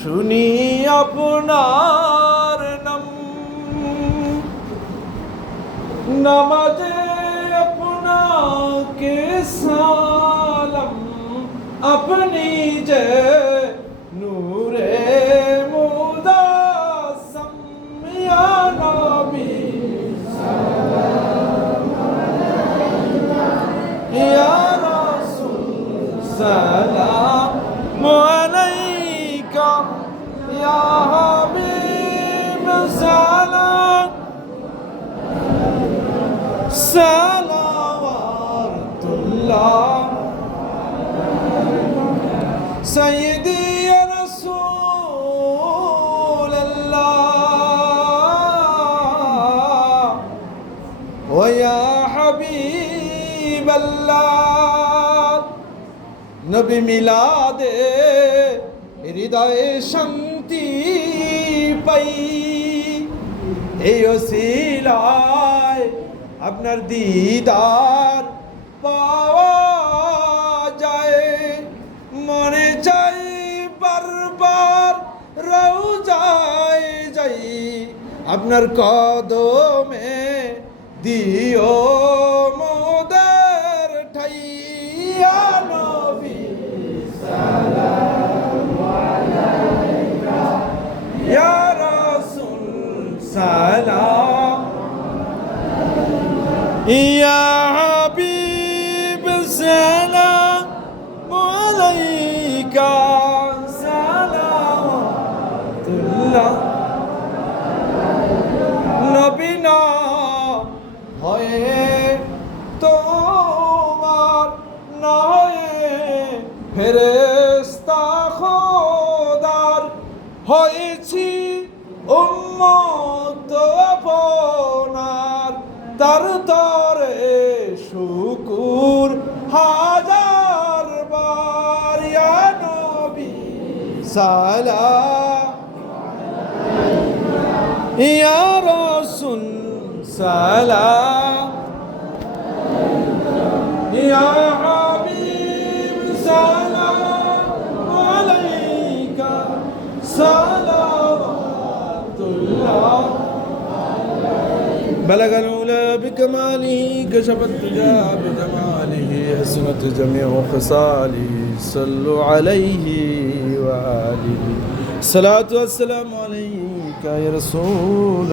শুনি আপনার নাম, নামাজে আপনাকে সালাম, আপনি যে নূরে মুদাসসাম, ইয়া নবী সালাম আলাইকা, ইয়া রাসূল সালাম আলাইকা, ইয়া হাবিব সালাম সালাওয়াতুল্লাহ সাইয়্যিদি ইয়া রাসূলাল্লাহ ওয়া ইয়া হাবিবাল্লাহ। নবী মিলাদে হৃদয়ে শান্তি পাই, এই ওসিলায় আপনার দিদার পাওয়া যায়। মনে চাই বারবার রওজায় যাই, আপনার কদমে দিও মোদের ঠাই, ইয়া নবী সালাম আলাইকা, ইয়া রাসূল সালাম, ইয়া হাবিব সালাম আলাইকা, সালাওয়াতুল্লাহ। নবী না হয়ে তোমার না হয়ে ফেরেশতা খোদার, হয়েছি উম্মত আপনার, তার তরে শুকুর হাজার বার, ইয়া নবী সালাম, ইয়া রাসূল সালাম, ইয়া হাবিব সালাম আলাইকা, সালাওয়াতুল্লাহ। بلغ العلا بكماله، كشف الدجى بجماله، حسنت جميع خصاله، صلوا عليه وآله. الصلاة والسلام عليك يا رسول